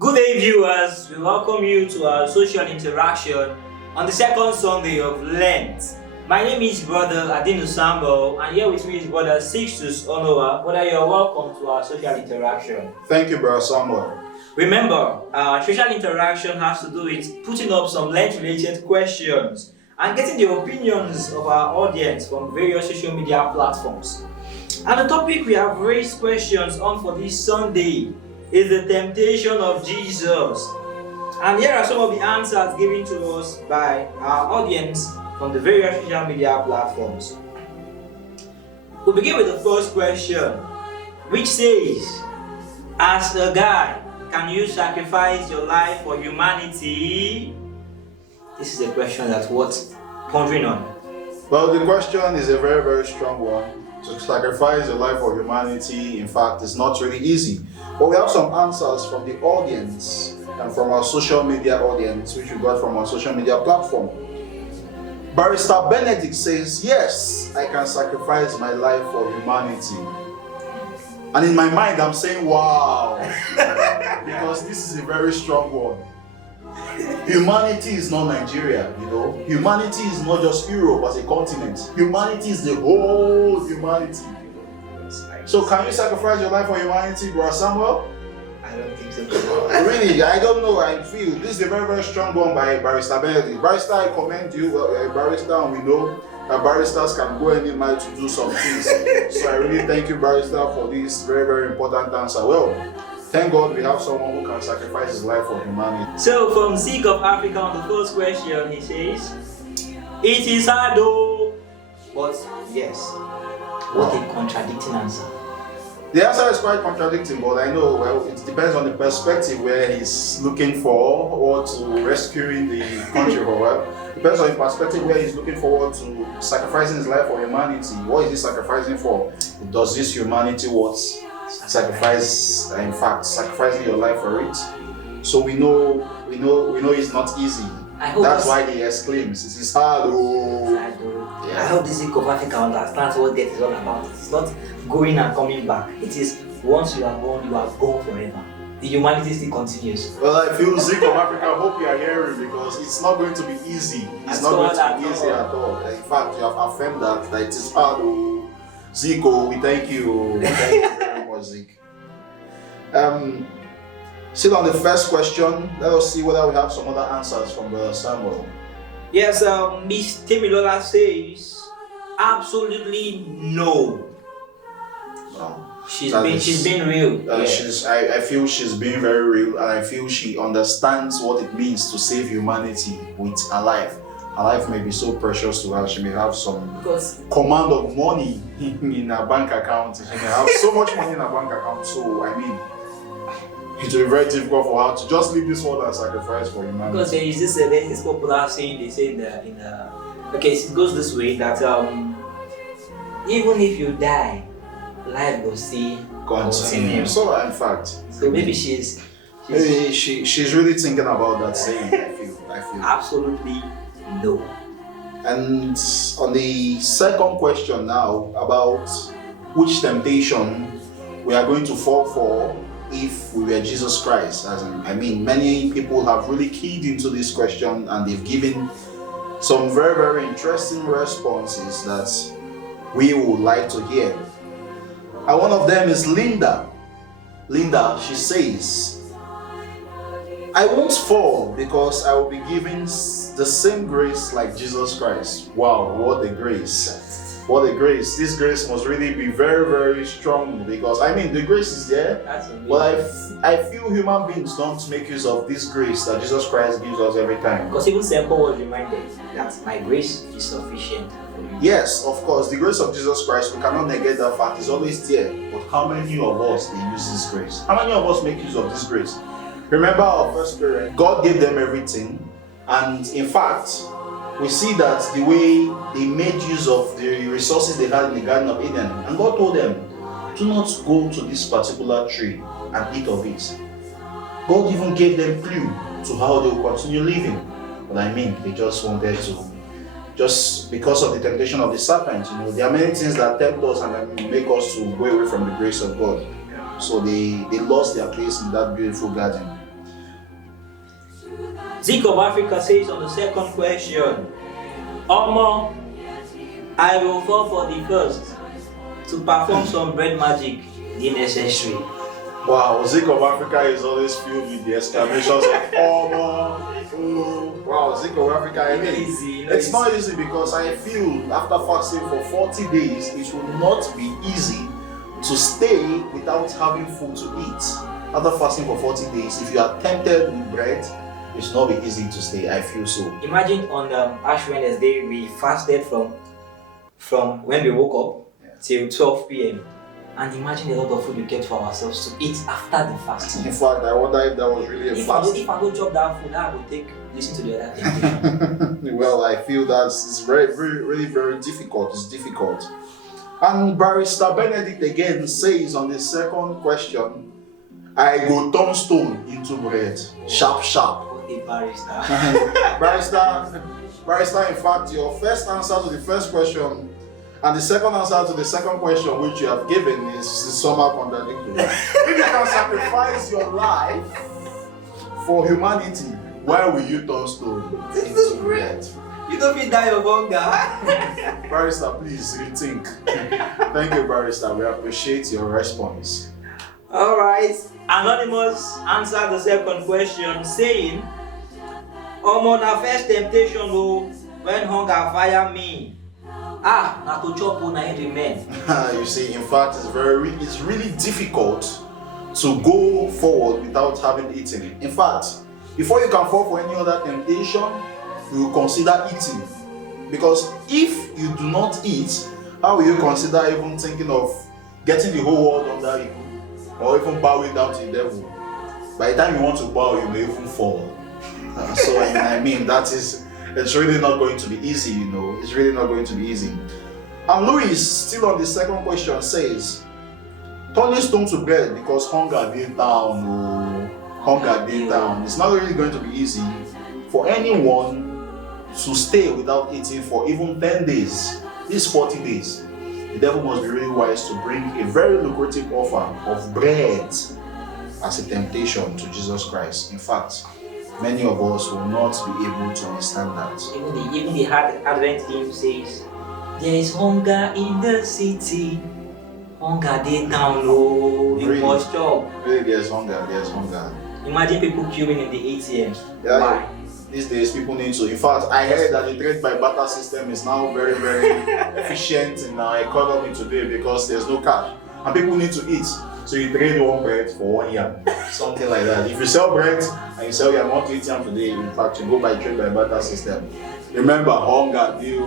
Good day, viewers. We welcome you to our social interaction on the second Sunday of Lent. My name is Brother Adinu Sambo, and here with me is Brother Sixtus Onowa. Brother, you are welcome to our social interaction. Thank you, Brother Samuel. Remember, our social interaction has to do with putting up some Lent-related questions and getting the opinions of our audience from various social media platforms. And the topic we have raised questions on for this Sunday is the temptation of Jesus. And here are some of the answers given to us by our audience from the various social media platforms. We'll begin with the first question, which says, as a guy, can you sacrifice your life for humanity? This is a question that's worth pondering on. Well, the question is a very, very strong one. To sacrifice your life for humanity, in fact, is not really easy. But we have some answers from the audience and from our social media audience, which we got from our social media platform. Barrister Benedict says, yes, I can sacrifice my life for humanity. And in my mind, I'm saying, wow, because this is a very strong one. Humanity is not Nigeria, Humanity is not just Europe as a continent. Humanity is the whole humanity. So can you sacrifice your life for humanity, Brother Samuel? I don't think so. Really, I don't know. I feel this is a very, very strong one by Barrister Benedict. Barrister, I commend you. A barrister, and we know that barristers can go any mile to do some things. So I really thank you, Barrister, for this very, very important answer. Well, thank God we have someone who can sacrifice his life for humanity. So from Zeke of Africa on the first question, he says, it is hard though, but yes. What a contradicting answer. The answer is quite contradicting, but I know, well, it depends on the perspective where he's looking for or to rescuing the country for. Well, depends on the perspective where he's looking forward to sacrificing his life for humanity. What is he sacrificing for? Does this humanity worth sacrifice? In fact, sacrificing your life for it. So we know it's not easy. That's why he exclaims, "It is hard." Oh. Yeah. I hope the Zeke of Africa understands what death is all about. It's not going and coming back. It is once you are gone forever. The humanity still continues. Well, I feel Zeke of Africa, I hope you are hearing, because it's not going to be easy. It's not going to be easy at all. In fact, you have affirmed that it is hard. Oh. Zeke, we thank you. We thank you very much, Zeke. Still on the first question, let us see whether we have some other answers from Samuel. Yes, Miss Temilola says, absolutely no. She's been real. I feel she's being very real, and I feel she understands what it means to save humanity with her life. Her life may be so precious to her. She may have some command of money in her bank account. She may have so much money in her bank account. So I mean, it will be very difficult for her to just leave this world and sacrifice for humanity. Because there is this popular saying, they say it goes this way, that even if you die, life will still continue. So in fact, maybe she's really thinking about that saying. I feel absolutely no. And on the second question now, about which temptation we are going to fall for if we were Jesus Christ. Many people have really keyed into this question, and they've given some very, very interesting responses that we would like to hear. And one of them is Linda. Linda, she says, I won't fall because I will be given the same grace like Jesus Christ. Wow, what a grace. What a grace. This grace must really be very, very strong, because the grace is there. But I feel human beings don't make use of this grace that Jesus Christ gives us every time. Because even St. Paul was reminded that my grace is sufficient for you. Yes, of course, the grace of Jesus Christ, we cannot negate that fact, is always there. But how many of us use this grace? How many of us make use of this grace? Remember our first parents, God gave them everything, and in fact, we see that the way they made use of the resources they had in the Garden of Eden, and God told them, do not go to this particular tree and eat of it. God even gave them clue to how they will continue living. But they just wanted to, just because of the temptation of the serpent, there are many things that tempt us and make us to go away from the grace of God. So they lost their place in that beautiful garden. Zeke of Africa says on the second question, Omo, I will fall for the first to perform some bread magic if necessary. Wow, Zeke of Africa is always filled with the exclamations of Omo. Wow, Zeke of Africa, I mean, it's not easy because I feel after fasting for 40 days, it will not be easy to stay without having food to eat. After fasting for 40 days, if you are tempted with bread, it's not be easy to stay. I feel so. Imagine on Ash Wednesday, we fasted from when we woke up till 12 p.m. And imagine a lot of food we kept for ourselves to eat after the fasting. In fact, I wonder if that was really a fast. If I go chop that food, I will listen to the other thing. Well, I feel that it's really very difficult. It's difficult. And Barrister Benedict again says on the second question, I go turn stone into bread. Sharp, sharp. Okay, Barrister. Barrister, in fact, your first answer to the first question and the second answer to the second question which you have given is somehow contradictory. If you can sacrifice your life for humanity, why will you turn stone into bread? You don't feel die of hunger. Barrister, please rethink. Thank you, Barrister. We appreciate your response. Alright. Anonymous answered the second question saying, Omo, na first temptation when hunger fire me. Na to chop na remain. You see, in fact, it's really difficult to go forward without having eaten. In fact, before you can fall for any other temptation, you will consider eating. Because if you do not eat, how will you consider even thinking of getting the whole world under you? Or even bowing down to the devil? By the time you want to bow, you may even fall. So I mean, it's really not going to be easy, you know. It's really not going to be easy. And Louis, still on the second question, says, turning stone to bread because hunger did down. Hunger did down. It's not really going to be easy for anyone to stay without eating for even 10 days. These 40 days. The devil must be really wise to bring a very lucrative offer of bread as a temptation to Jesus Christ. In fact, many of us will not be able to understand that. Even the Advent hymn says, there is hunger in the city. Hunger day down low. You must chop. Really, there's hunger. Imagine people queuing in the ATM. Yeah, why? These days, people need to. In fact, I heard that the trade by barter system is now very, very efficient in our economy today because there's no cash and people need to eat. So you trade one bread for 1 year, something like that. If you sell bread and you sell, you are not eating today. In fact, you go by trade by barter system. Remember, hunger deal.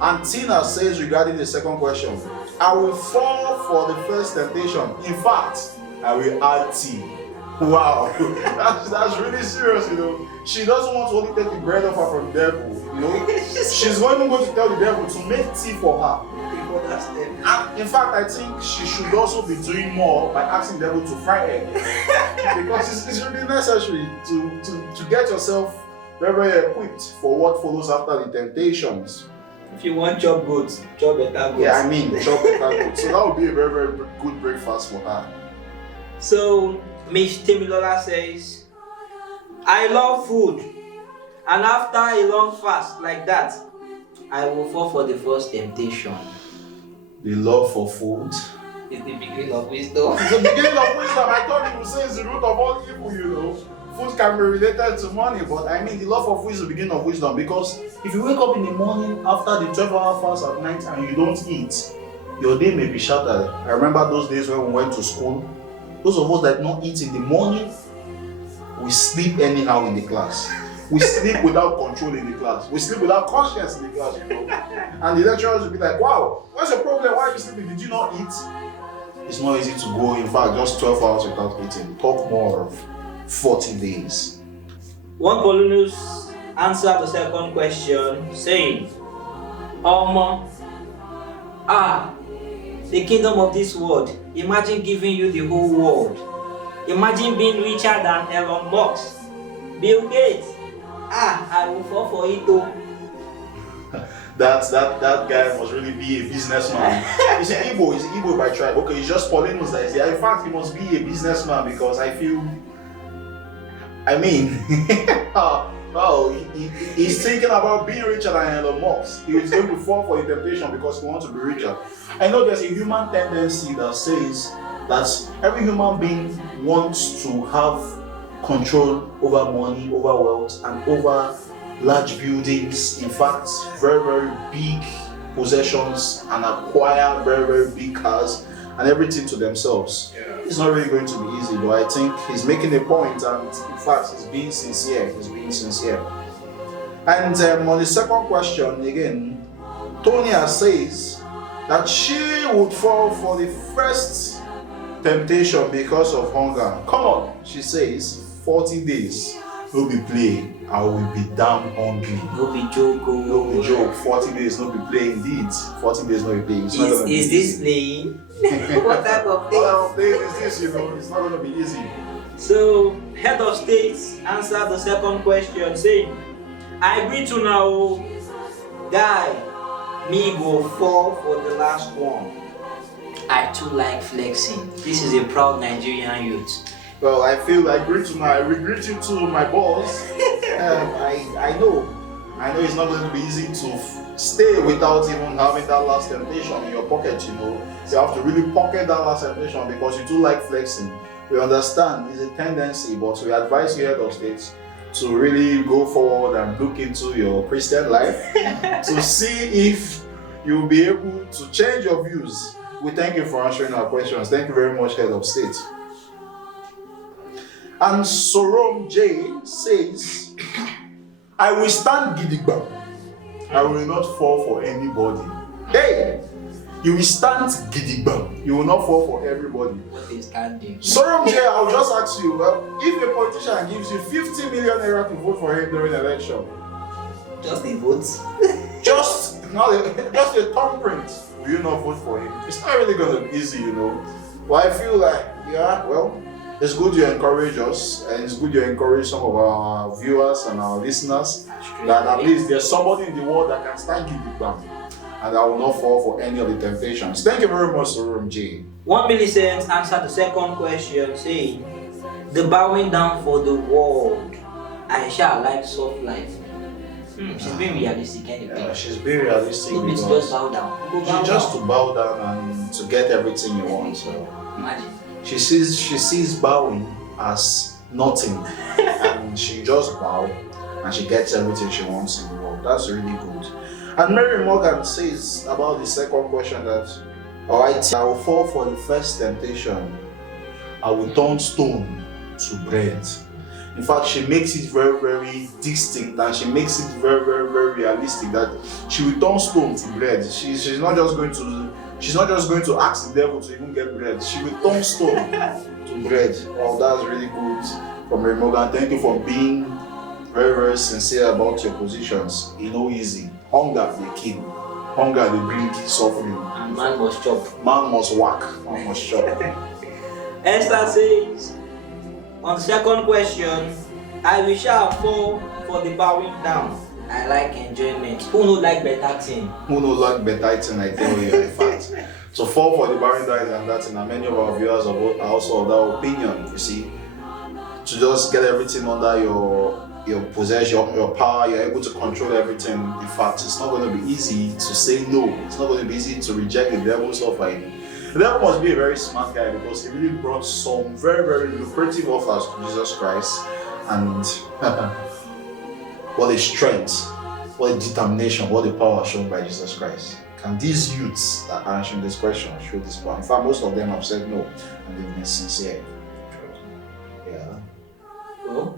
And Tina says regarding the second question, I will fall for the first temptation. In fact, I will add tea. Wow, that's really serious, you know. She doesn't want to only take the bread offer from the devil, you know. She's going to tell the devil to make tea for her. And in fact, I think she should also be doing more by asking the devil to fry egg. Because it's really necessary to get yourself very, very equipped for what follows after the temptations. If you want chop goods, chop better goods. Yeah, I mean, chop better goods. So that would be a very, very good breakfast for her. So, Miss Timilola says, I love food, and after a long fast like that, I will fall for the first temptation. The love for food is the beginning of wisdom. It's the beginning of wisdom. I thought you would say it's the root of all evil, you know. Food can be related to money, but I mean the love of food is the beginning of wisdom, because if you wake up in the morning after the 12-hour fast at night and you don't eat, your day may be shattered. I remember those days when we went to school. Those of us that did not eat in the morning, we sleep anyhow in the class. We sleep without control in the class. We sleep without conscience in the class, you know. And the lecturers will be like, wow, what's your problem? Why are you sleeping? Did you not eat? It's not easy to go, in fact, just 12 hours without eating. Talk more of 40 days. One Polonius answered the second question saying, the kingdom of this world, imagine giving you the whole world. Imagine being richer than Elon Musk, Bill Gates. I will fall for it too. That guy must really be a businessman. He's an Igbo by tribe. Okay, he's just Paulinus that is here. In fact, he must be a businessman, because I feel I mean, well, he's thinking about being richer than Elon Musk. He is going to fall for the temptation because he wants to be richer. I know there's a human tendency that says that every human being wants to have control over money, over wealth, and over large buildings. In fact, very, very big possessions, and acquire very, very big cars and everything to themselves. Yeah. It's not really going to be easy, but I think he's making a point, and in fact, he's being sincere. And on the second question, again, Tonya says that she would fall for the first temptation because of hunger. Come on, she says, 40 days, no be play, I will be damn hungry. No be joke. No be joke, 40 days, no be play indeed. 40 days, no be play. It's not gonna be Is easy. this playing? What type of What thing? type of thing is this, It's not going to be easy. So, head of states answered the second question saying, I agree to now, guy, me go fall for the last one. I too like flexing. This is a proud Nigerian youth. Well, I feel I greet you too, my boss. I know it's not going to be easy to stay without even having that last temptation in your pocket, You have to really pocket that last temptation because you do like flexing. We understand it's a tendency, but we advise you, head of states, to really go forward and look into your Christian life to see if you'll be able to change your views. We thank you for answering our questions. Thank you very much, head of state. And Sorom J says, I will stand gidigba. I will not fall for anybody. Hey! You will stand gidigba. You will not fall for everybody. What is standing? Sorom J, I'll just ask you, if a politician gives you 50 million naira to vote for him during election, Just a vote. just a thumbprint, will you not vote for him? It's not really going to be easy, But I feel like, it's good you encourage us, and it's good you encourage some of our viewers and our listeners that at least there's somebody in the world that can stand gidigba and that will not fall for any of the temptations. Thank you very much, Sorom J. 1 millicent answered the second question saying, the bowing down for the world. I shall like soft life. She's being realistic anyway. Yeah, she's being realistic. No need to just bow down. Go bow Just down. to bow down and to get everything you want. So Imagine. she sees bowing as nothing, and she just bow and she gets everything she wants in the world. That's really good. And Mary Morgan says about the second question that, alright, I will fall for the first temptation. I will turn stone to bread. In fact, she makes it very, very distinct, and she makes it very, very, very realistic that she will turn stone to bread. She's not just going to ask the devil to even get bread. She will turn stone to bread. Wow, that's really good from Mary Morgan. Thank you for being very, very sincere about your positions. It's no easy. Hunger they kill. Hunger they bring suffering. And man must chop. Man must work. Man must chop. Esther says, on the second question, I will shall fall for the bowing down. I like enjoyment. Who no like better thing? Who no like better thing, I tell you, in fact. So fall for the barren diet and that, and many of our viewers are also of that opinion, you see. To just get everything under your possession, your power, you're able to control everything. In fact, it's not going to be easy to say no. It's not going to be easy to reject the devil's offer. The devil must be a very smart guy because he really brought some very, very lucrative offers to Jesus Christ. And what a strength, what a determination, what a power shown by Jesus Christ. Can these youths that are answering this question show this power? In fact, most of them have said no, and they've been sincere. Yeah. Well,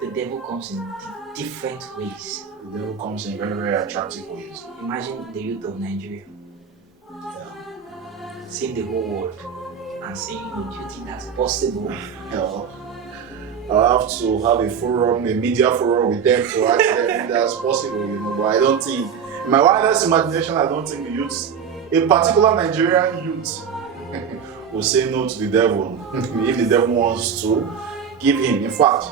the devil comes in different ways. The devil comes in very, very attractive ways. Imagine the youth of Nigeria seeing the whole world and saying, do you think that's possible? I'll have to have a media forum with them to ask them if that's possible, but I don't think, in my wildest imagination, I don't think the youth, a particular Nigerian youth, will say no to the devil if the devil wants to give him. In fact,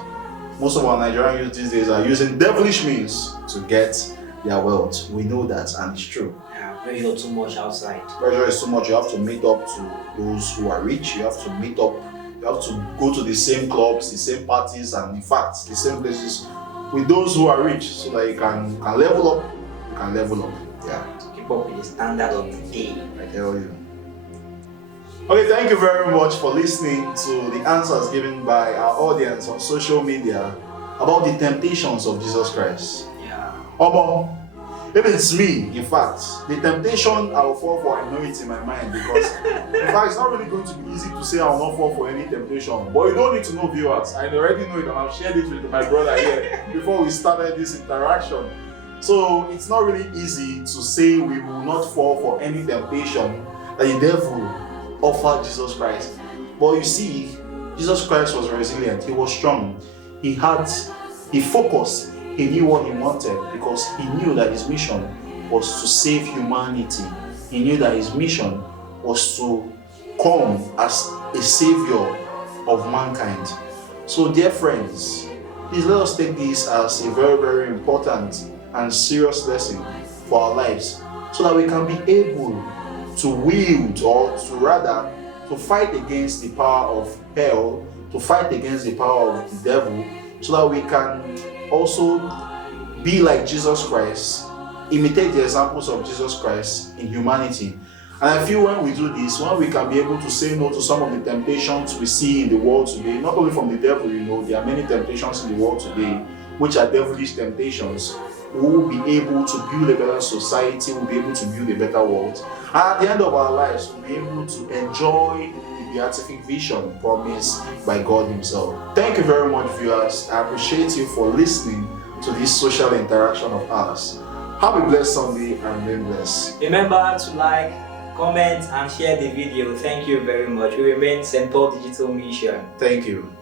most of our Nigerian youth these days are using devilish means to get their wealth. We know that, and it's true. Pressure too much outside. Pressure is too much. You have to meet up to those who are rich. You have to meet up You have to go to the same clubs, the same parties, and in fact, the same places with those who are rich, so that you can level up. You can level up. Yeah. To keep up with the standard of the day. I tell you. Okay, thank you very much for listening to the answers given by our audience on social media about the temptations of Jesus Christ. Yeah. Omo, if it's me, in fact, the temptation I will fall for, I know it in my mind, because in fact, it's not really going to be easy to say I will not fall for any temptation. But you don't need to know, viewers. I already know it, and I've shared it with my brother here before we started this interaction. So it's not really easy to say we will not fall for any temptation that the devil offered Jesus Christ. But you see, Jesus Christ was resilient. He was strong. He focused. He knew what he wanted, because he knew that his mission was to save humanity. He knew that his mission was to come as a savior of mankind. So dear friends, please let us take this as a very, very important and serious lesson for our lives, so that we can be able to wield, or to rather, to fight against the power of hell, to fight against the power of the devil, so that we can also be like Jesus Christ, imitate the examples of Jesus Christ in humanity. And I feel when we do this, when we can be able to say no to some of the temptations we see in the world today, not only from the devil, there are many temptations in the world today, which are devilish temptations. We will be able to build a better society, we'll be able to build a better world. And at the end of our lives, we'll be able to enjoy the beatific vision promised by God Himself. Thank you very much, viewers. I appreciate you for listening to this social interaction of ours. Have a blessed Sunday and remain blessed. Remember to like, comment, and share the video. Thank you very much. We remain St. Paul Digital Mission. Thank you.